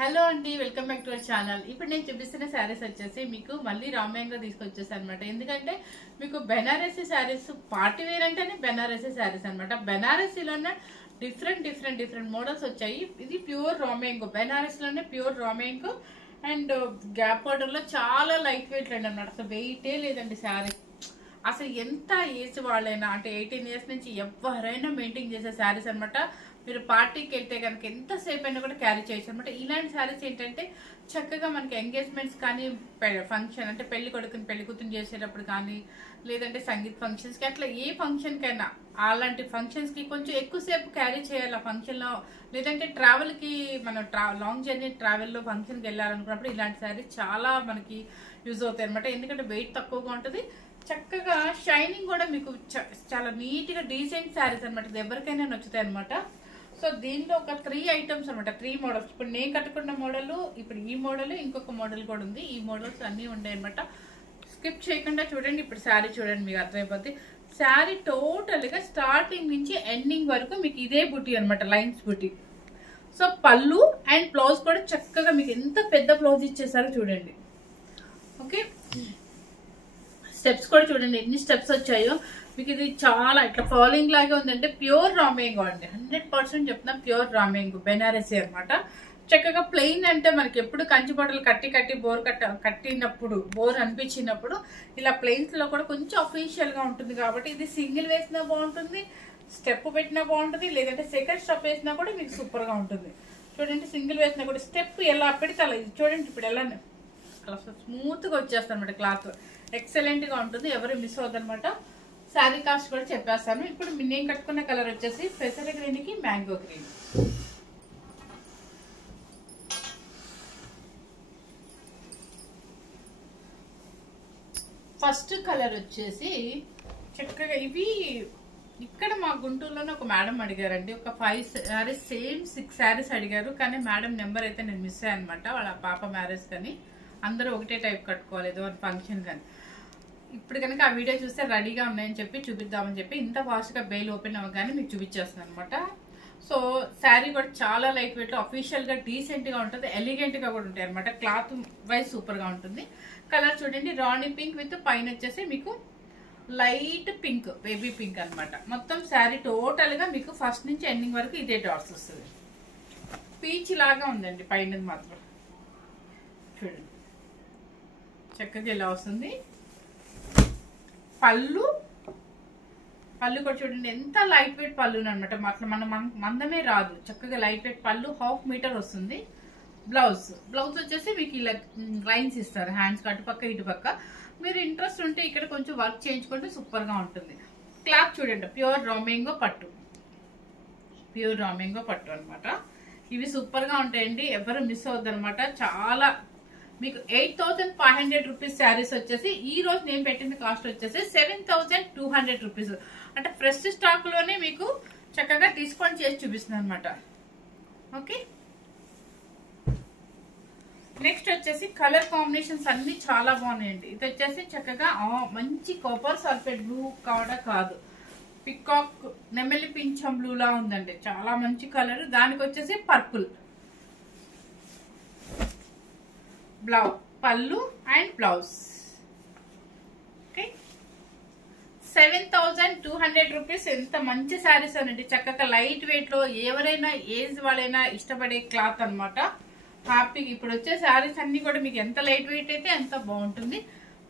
Hello అండి, welcome back to our channel. ఇప్పుడు నేను చూపిస్తున్న శారీస్ వచ్చేసి మీకు మళ్ళీ రామాయంగా తీసుకొచ్చేసి అనమాట. ఎందుకంటే మీకు బెనారసీ శారీస్ పార్టీ వేర్ అంటేనే బెనారసీ శారీస్ అనమాట. బెనారసీలోనే డిఫరెంట్ మోడల్స్ వచ్చాయి. ఇది ప్యూర్ రామాయంగో, బెనారసీలోనే ప్యూర్ రామాయంగో అండ్ గ్యాప్ బార్డర్ లో చాలా లైట్ వెయిట్ అండి అనమాట. అసలు వెయిటే లేదండి శారీ. అసలు ఎంత ఏజ్ వాళ్ళైనా అంటే 18 years నుంచి ఎవరైనా మెయింటైన్ చేసే శారీస్ అనమాట. మీరు పార్టీకి వెళ్తే కనుక ఎంతసేపు అయినా కూడా క్యారీ చేయొచ్చు అనమాట. ఇలాంటి శారీస్ ఏంటంటే చక్కగా మనకి ఎంగేజ్మెంట్స్ కానీ, ఫంక్షన్ అంటే పెళ్లి కొడుకుని పెళ్లి కూతురు చేసేటప్పుడు కానీ, లేదంటే సంగీత్ ఫంక్షన్స్కి అట్లా ఏ ఫంక్షన్కైనా అలాంటి ఫంక్షన్స్కి కొంచెం ఎక్కువసేపు క్యారీ చేయాలి ఆ ఫంక్షన్లో. లేదంటే ట్రావెల్కి మనం లాంగ్ జర్నీ ట్రావెల్లో ఫంక్షన్కి వెళ్ళాలనుకున్నప్పుడు ఇలాంటి శారీస్ చాలా మనకి యూజ్ అవుతాయి అనమాట. ఎందుకంటే వెయిట్ తక్కువగా ఉంటుంది, చక్కగా షైనింగ్ కూడా మీకు చాలా నీట్గా డీసెంట్ శారీస్ అనమాట. ఇది ఎవరికైనా నచ్చుతాయి అనమాట. సో దీనిలో ఒక 3 items అనమాట, 3 మోడల్స్. ఇప్పుడు నేను కట్టుకున్న మోడల్, ఇప్పుడు ఈ మోడల్, ఇంకొక మోడల్ కూడా ఉంది. ఈ మోడల్స్ అన్నీ ఉంటాయి అనమాట. స్కిప్ చేయకుండా చూడండి. ఇప్పుడు శారీ చూడండి, మీకు అర్థమైపోతుంది. శారీ టోటల్గా స్టార్టింగ్ నుంచి ఎండింగ్ వరకు మీకు ఇదే బుటీ అనమాట, లైన్స్ బుటీ. సో పళ్ళు అండ్ బ్లౌజ్ కూడా చక్కగా మీకు ఎంత పెద్ద బ్లౌజ్ ఇచ్చేసారో చూడండి. ఓకే, స్టెప్స్ కూడా చూడండి ఎన్ని స్టెప్స్ వచ్చాయో. మీకు ఇది చాలా ఇట్లా ఫాలోయింగ్ లాగా ఉందంటే ప్యూర్ రామేంగో అండి, 100% చెప్తున్నా. ప్యూర్ రామేంగో బెనారసీ అనమాట. చక్కగా ప్లెయిన్ అంటే మనకి ఎప్పుడు కంచి బట్టలు కట్టి కట్టినప్పుడు బోర్ అనిపించినప్పుడు ఇలా ప్లెయిన్స్ లో కూడా కొంచెం అఫీషియల్ గా ఉంటుంది. కాబట్టి ఇది సింగిల్ వేసినా బాగుంటుంది, స్టెప్ పెట్టినా బాగుంటుంది, లేదంటే సెకండ్ స్టెప్ వేసినా కూడా మీకు సూపర్ గా ఉంటుంది. చూడండి, సింగిల్ వేసినా కూడా స్టెప్ ఎలా పెడితే అలా. ఇది చూడండి, ఇప్పుడు ఎలా స్మూత్ గా వచ్చేస్తుంది అనమాట. క్లాత్ ఎక్సలెంట్ గా ఉంటుంది, ఎవరు మిస్ అవుతుందనమాట. శారీ కాస్ట్ కూడా చెప్పేస్తాను. ఇప్పుడు నేను కట్టుకున్న కలర్ వచ్చేసి పెసర గ్రీన్ కి మ్యాంగో గ్రీన్. ఫస్ట్ కలర్ వచ్చేసి చక్కగా ఇవి ఇక్కడ మా గుంటూరులోనే ఒక మేడం అడిగారండి. ఒక 5 శారీస్ సేమ్ 6 శారీస్ అడిగారు. కానీ మేడం నెంబర్ అయితే నేను మిస్ అయ్యాను అనమాట. వాళ్ళ పాప మ్యారేజ్ కానీ అందరూ ఒకటే టైప్ కట్టుకోవాలి, ఏదో ఫంక్షన్ కానీ. ఇప్పుడు కనుక ఆ వీడియో చూస్తే రెడీగా ఉన్నాయని చెప్పి చూపిద్దామని చెప్పి ఇంత ఫాస్ట్గా బెయిల్ ఓపెన్ అవ్వగానే మీకు చూపించేస్తుంది అనమాట. సో శారీ కూడా చాలా లైట్ వెయిట్, అఫీషియల్గా డీసెంట్గా ఉంటుంది, ఎలిగెంట్గా కూడా ఉంటాయి అనమాట. క్లాత్ వైజ్ సూపర్గా ఉంటుంది. కలర్ చూడండి, రాణి పింక్ విత్ పైన వచ్చేసి మీకు లైట్ పింక్, బేబీ పింక్ అనమాట. మొత్తం శారీ టోటల్గా మీకు ఫస్ట్ నుంచి ఎండింగ్ వరకు ఇదే డాట్స్ వస్తుంది. పీచ్ లాగా ఉందండి పైన మాత్రం. చూడండి చక్కగా ఇలా వస్తుంది. పళ్ళు కూడా చూడండి ఎంత లైట్ వెయిట్ పళ్ళు అనమాట. అట్లా మనం మందమే రాదు, చక్కగా లైట్ వెయిట్ పళ్ళు, 1/2 మీటర్ వస్తుంది. బ్లౌజ్ వచ్చేసి మీకు ఇలా లైన్స్ ఇస్తారు, హ్యాండ్స్ అటుపక్క ఇటుపక్క. మీరు ఇంట్రెస్ట్ ఉంటే ఇక్కడ కొంచెం వర్క్ చేయించుకుంటే సూపర్ గా ఉంటుంది. క్లాత్ చూడండి, ప్యూర్ రామేంగో పట్టు అనమాట. ఇవి సూపర్ గా ఉంటాయండి, ఎవరు మిస్ అవుద్ది అనమాట. చాలా మీకు 8,500 రూపీస్ శారీస్ వచ్చేసి ఈ రోజు నేను పెట్టిన కాస్ట్ వచ్చేసి 7,200 రూపీస్. అంటే ఫ్రెష్ స్టాక్ లోనే మీకు చక్కగా డిస్కౌంట్ చేసి చూపిస్తుంది అనమాట. ఓకే, నెక్స్ట్ వచ్చేసి కలర్ కాంబినేషన్స్ అన్ని చాలా బాగున్నాయండి. ఇది వచ్చేసి చక్కగా మంచి కాపర్ సల్ఫేట్ బ్లూ కాదు, పికాక్ నెమలి పింఛం బ్లూ లా ఉందండి. చాలా మంచి కలర్. దానికి వచ్చేసి పర్పుల్ పళ్ళు అండ్ బ్లౌజ్. Okay, 7,200 rupees. ఎంత మంచి శారీస్ అనండి, చక్కగా లైట్ వెయిట్ లో ఎవరైనా ఏజ్ వాళ్ళైనా ఇష్టపడే క్లాత్ అనమాట. హ్యాపీగా ఇప్పుడు వచ్చే శారీస్ అన్ని కూడా మీకు ఎంత లైట్ వెయిట్ అయితే ఎంత బాగుంటుంది.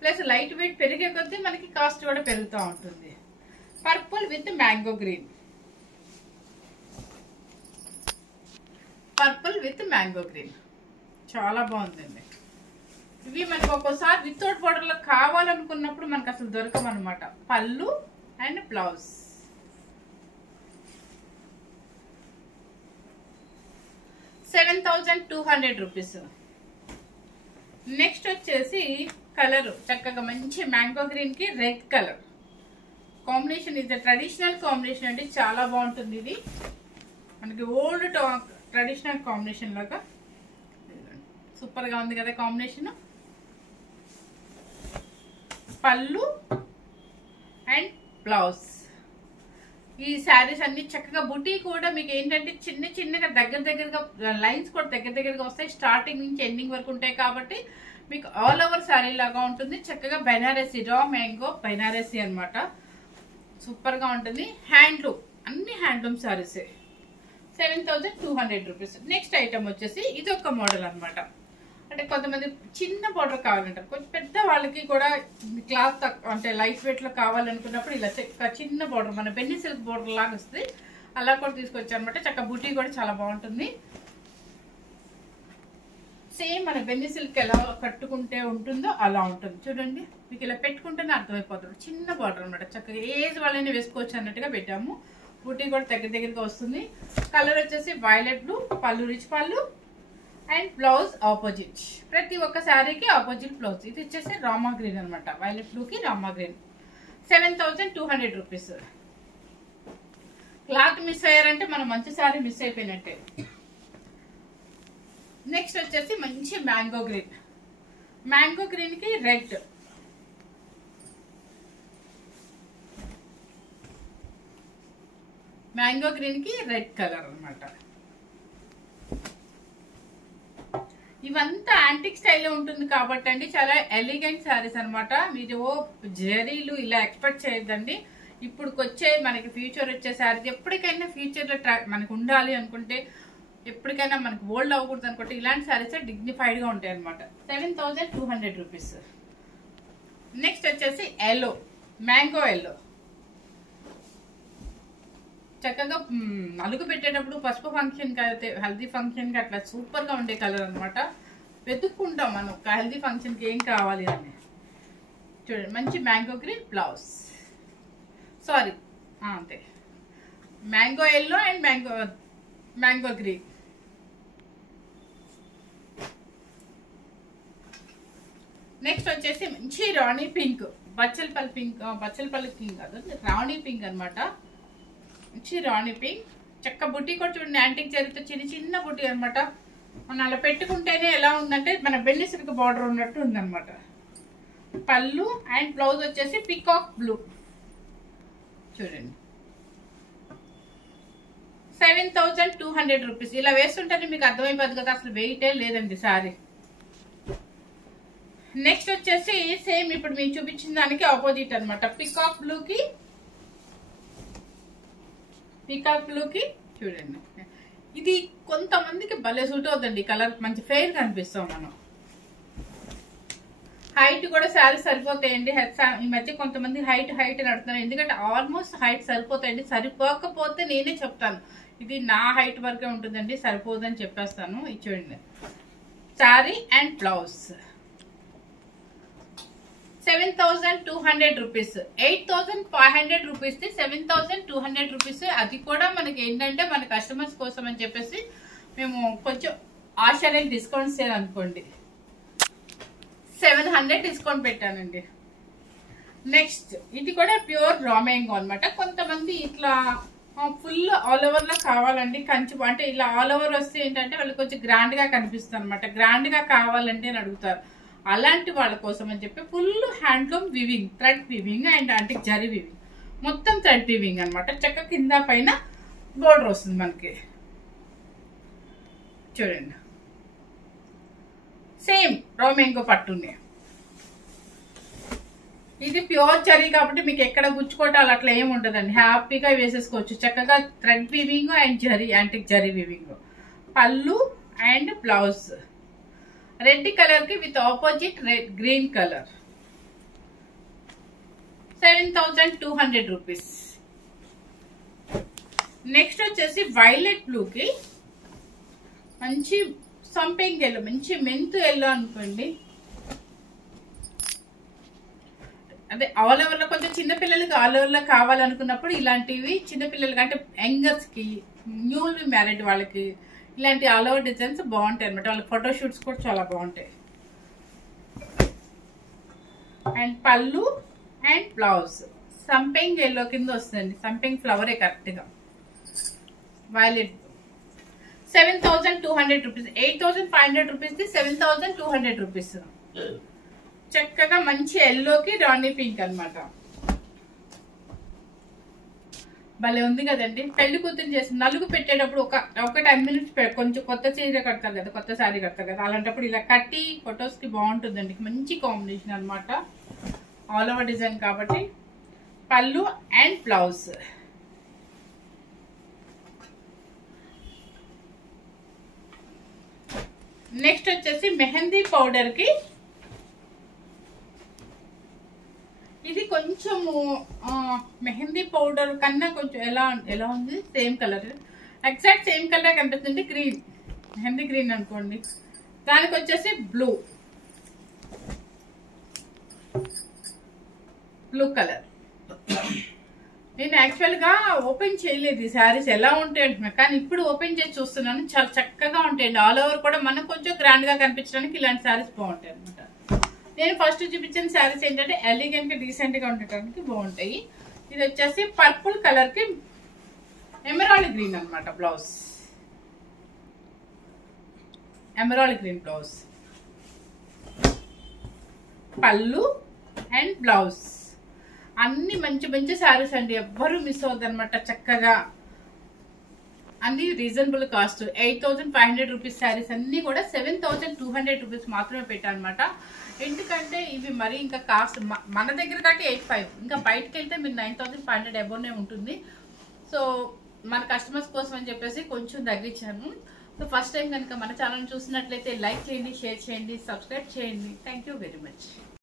ప్లస్ లైట్ వెయిట్ పెరిగే కొద్దీ మనకి కాస్ట్ కూడా పెరుగుతూ ఉంటుంది. పర్పుల్ విత్ మ్యాంగో గ్రీన్ చాలా బాగుందండి. ఇవి మనకు ఒక్కోసారి వితౌట్ బోర్డర్ లో కావాలనుకున్నప్పుడు మనకు అసలు దొరకమన్నమాట. పళ్ళు అండ్ బ్లౌజ్. ₹7,200. నెక్స్ట్ వచ్చేసి కలర్ చక్కగా మంచి మ్యాంగో గ్రీన్ కి రెడ్ కలర్ కాంబినేషన్. ఇది ట్రెడిషనల్ కాంబినేషన్ అండి, చాలా బాగుంటుంది. ఇది మనకి ఓల్డ్ ట్రెడిషనల్ కాంబినేషన్ లాగా సూపర్ గా ఉంది కదా కాంబినేషన్. పళ్ళు అండ్ బ్లౌజ్. ఈ శారీస్ అన్ని చక్కగా బుటీ కూడా మీకు ఏంటంటే చిన్న చిన్నగా దగ్గరగా లైన్స్ కూడా దగ్గరగా వస్తాయి. స్టార్టింగ్ నుంచి ఎండింగ్ వరకు ఉంటాయి కాబట్టి మీకు ఆల్ ఓవర్ శారీ లాగా ఉంటుంది. చక్కగా బెనారసీ రా మ్యాంగో బెనారసీ అనమాట. సూపర్ గా ఉంటుంది. హ్యాండ్లూమ్ అన్ని handloom saris 7200 rupees. Next item వచ్చేసి ఇది ఒక మోడల్ అనమాట. అంటే కొంతమంది చిన్న బార్డర్ కావాలంటారు, కొంచెం పెద్ద వాళ్ళకి కూడా క్లాత్ అంటే లైట్ వెయిట్ లో కావాలనుకున్నప్పుడు ఇలా చిన్న బార్డర్ మన బెన్నీ సిల్క్ బార్డర్ లాగా వస్తుంది. అలా కూడా తీసుకొచ్చారు అనమాట. చక్క బుటీ కూడా చాలా బాగుంటుంది. సేమ్ మన బెన్నీ సిల్క్ ఎలా కట్టుకుంటే ఉంటుందో అలా ఉంటుంది. చూడండి మీకు ఇలా పెట్టుకుంటేనే అర్థమైపోతుంది. చిన్న బార్డర్ అనమాట. చక్కగా ఏజ్ వాళ్ళని వేసుకోవచ్చు అన్నట్టుగా పెట్టాము. బుటీ కూడా దగ్గరగా వస్తుంది. కలర్ వచ్చేసి వైలెట్ బ్లూ, పళ్ళు రిచ్ పళ్ళు అండ్ బ్లౌజ్ ఆపోజిట్. ప్రతి ఒక్క శారీకి ఆపోజిట్ బ్లౌజ్. ఇది వచ్చేసి రామా గ్రీన్ అనమాట. వైలెట్ బ్లూ కి Rama green 7200 rupees. Cloth miss అయ్యారంటే మనం మంచి శారీ మిస్ అయిపోయినట్టే. నెక్స్ట్ వచ్చేసి మంచి మ్యాంగో గ్రీన్. మ్యాంగో గ్రీన్ కి రెడ్. మ్యాంగో గ్రీన్ కి రెడ్ కలర్ అనమాట. ఇవంతా యాంటిక్ స్టైల్లో ఉంటుంది కాబట్టి అండి చాలా ఎలిగెంట్ శారీస్ అనమాట. మీరు జరీలు ఇలా ఎక్స్పెక్ట్ చేయొద్దండి. ఇప్పుడు వచ్చే మనకి ఫ్యూచర్ వచ్చే శారీస్ ఎప్పటికైనా ఫ్యూచర్ లో మనకు ఉండాలి అనుకుంటే, ఎప్పటికైనా మనకు ఓల్డ్ అవ్వకూడదు అనుకుంటే ఇలాంటి శారీస్ డిగ్నిఫైడ్ గా ఉంటాయి అనమాట. 7200 రూపీస్. నెక్స్ట్ వచ్చేసి ఎల్లో, మ్యాంగో ఎల్లో. చక్కగా నలుగు పెట్టేటప్పుడు పసుపు ఫంక్షన్ కి అయితే హల్దీ ఫంక్షన్ కి అట్లా సూపర్ గా ఉండే కలర్ అనమాట. వెతుక్కుంటాం మనం హల్దీ ఫంక్షన్ కి ఏం కావాలి అని. చూడండి మంచి మ్యాంగో గ్రీన్ బ్లౌజ్, సారీ అంతే mango yellow and mango green. Next వచ్చేసి మంచి రాణి పింక్, బచ్చలపల్లి పింక్, బచ్చలపల్లి పింక్ కాదు రాణి పింక్ అనమాట. మంచి రాణి పింక్. చక్క బుట్టి కూడా చూడండి యాంటిక్ జరిగితే చిన్న బుట్టి అనమాట. మనం అలా పెట్టుకుంటేనే ఎలా ఉందంటే మన బెన్నీ సిల్క్ బార్డర్ ఉన్నట్టు ఉందన్నమాట. పళ్ళు అండ్ బ్లౌజ్ వచ్చేసి పికాక్ బ్లూ. చూడండి 7200 రూపీస్. ఇలా వేస్తుంటేనే మీకు అర్థమైపోతుంది కదా అసలు వెయిటే లేదండి సారీ. నెక్స్ట్ వచ్చేసి సేమ్ ఇప్పుడు మీకు చూపించిన దానికి ఆపోజిట్ అనమాట. పికాక్ బ్లూకి చూడండి. ఇది కొంతమందికి భలే సూట్ అవుతుంది. కలర్ మంచి ఫెయిర్ కనిపిస్తాం మనం. హైట్ కూడా శారీ సరిపోతాయండి. ఈ మధ్య కొంతమంది హైట్ నడుతున్నారు. ఎందుకంటే ఆల్మోస్ట్ హైట్ సరిపోతాయండి. సరిపోకపోతే నేనే చెప్తాను ఇది నా హైట్ వరకే ఉంటుందండి, సరిపోదని చెప్పేస్తాను. ఇది చూడండి sari and blouse 7200 rupees. 8500 rupees 7200 rupees. అది కూడా మనకి ఏంటంటే మన కస్టమర్స్ కోసం అని చెప్పేసి మేము కొంచెం ఆశనే డిస్కౌంట్ సేల్ అనుకోండి 700 డిస్కౌంట్ పెట్టానండి. నెక్స్ట్ ఇది కూడా ప్యూర్ రా మ్యాంగో అనమాట. కొంతమంది ఇట్లా ఫుల్ ఆల్ ఓవర్ లో కావాలండి. కంచి అంటే ఇలా ఆల్ ఓవర్ వస్తే ఏంటంటే వాళ్ళు కొంచెం గ్రాండ్ గా కనిపిస్తుంది అనమాట. గ్రాండ్ గా కావాలంటే అని అడుగుతారు. అలాంటి వాళ్ళ కోసం అని చెప్పి full handloom weaving, thread weaving and అంటే జరీ వివింగ్, మొత్తం థ్రెడ్ వివింగ్ అనమాట. చక్క కింద పైన బోర్డర్ వస్తుంది మనకి. చూడండి సేమ్ రా మ్యాంగో పట్టుంది. ఇది ప్యూర్ జరీ కాబట్టి మీకు ఎక్కడ గుచ్చుకోవటాలు అట్లా ఏమి ఉండదండి. హ్యాపీగా వేసేసుకోవచ్చు. చక్కగా thread weaving and zari antique zari weaving. పళ్ళు అండ్ బ్లౌజ్ రెడ్ కలర్ కి with opposite red green colour 7200 rupees. Next వచ్చేసి వైలెట్ బ్లూ కి మంచి సంపింగ్ ఎల్లో, మంచి మెంతు ఎల్లో అనుకోండి. అదే ఆల్ ఓవర్ లో కొంచెం చిన్నపిల్లలకి ఆల్ ఓవర్ లో కావాలనుకున్నప్పుడు ఇలాంటివి చిన్నపిల్లలకి అంటే యంగర్స్ కి, న్యూలీ మ్యారీడ్ వాళ్ళకి ఇలాంటి ఆల్ ఓవర్ డిజైన్స్ బాగుంటాయి అనమాట. వాళ్ళ ఫోటోషూట్స్ కూడా చాలా బాగుంటాయి. అండ్ పళ్ళు అండ్ బ్లౌజ్ సంపింగ్ ఎల్లో కింద వస్తుంది. సంపింగ్ ఫ్లవరే కరెక్ట్ గా. Violet 7200 rupees. 8500 rupees 7200 rupees. చక్కగా మంచి ఎల్లోకి రాణి పింక్ అనమాట. భలే ఉంది కదండి. పెళ్లి కూతురు చేసి నలుగు పెట్టేటప్పుడు ఒక 10 మినిట్స్ కొంచెం కొత్త చీర కడతారు కదా, కొత్త శారీ కడతారు కదా, అలాంటప్పుడు ఇలా కట్టి ఫొటోస్ కి బాగుంటుందండి. మంచి కాంబినేషన్ అనమాట. ఆల్ ఓవర్ డిజైన్ కాబట్టి పళ్ళు అండ్ బ్లౌజ్. నెక్స్ట్ వచ్చేసి మెహందీ పౌడర్ కి ఇది కొంచెము మెహందీ పౌడర్ కన్నా కొంచెం ఎలా ఉంది, same colour, exact same colour కనిపిస్తుంది. గ్రీన్, మెహందీ గ్రీన్ అనుకోండి. దానికి వచ్చేసి బ్లూ కలర్. నేను యాక్చువల్గా ఓపెన్ చేయలేదు ఈ శారీస్ ఎలా ఉంటాయి అంటున్నా, కానీ ఇప్పుడు ఓపెన్ చేసి చూస్తున్నాను. చాలా చక్కగా ఉంటాయండి. ఆల్ ఓవర్ కూడా మనకు కొంచెం గ్రాండ్గా కనిపించడానికి ఇలాంటి శారీస్ బాగుంటాయి అనమాట. నేను ఫస్ట్ చూపించిన శారీస్ ఏంటంటే ఎలిగెంట్ గా డీసెంట్ గా ఉండటానికి బాగుంటాయి. ఇది వచ్చేసి పర్పుల్ కలర్ కి ఎమరాల్డ్ గ్రీన్ అనమాట. బ్లౌజ్ ఎమరాల్డ్ గ్రీన్ బ్లౌజ్, పళ్ళు అండ్ బ్లౌజ్. అన్ని మంచి మంచి శారీస్ అండి, ఎవ్వరూ మిస్ అవుతుంది అనమాట. చక్కగా అన్ని రీజనబుల్ కాస్ట్. 8,500 రూపీస్ శారీస్ అన్ని కూడా 7,200 రూపీస్ మాత్రమే పెట్టానమాట. ఎందుకంటే ఇవి మరి ఇంకా కాస్ట్ మన దగ్గర కంటే 8,500, ఇంకా బయటకు వెళ్తే మీరు 9,500 అబోవ్నే ఉంటుంది. సో మన కస్టమర్స్ కోసం అని చెప్పేసి కొంచెం తగ్గించాను. సో ఫస్ట్ టైం కనుక మన ఛానల్ చూసినట్లయితే లైక్ చేయండి, షేర్ చేయండి, సబ్స్క్రైబ్ చేయండి. Thank you very much.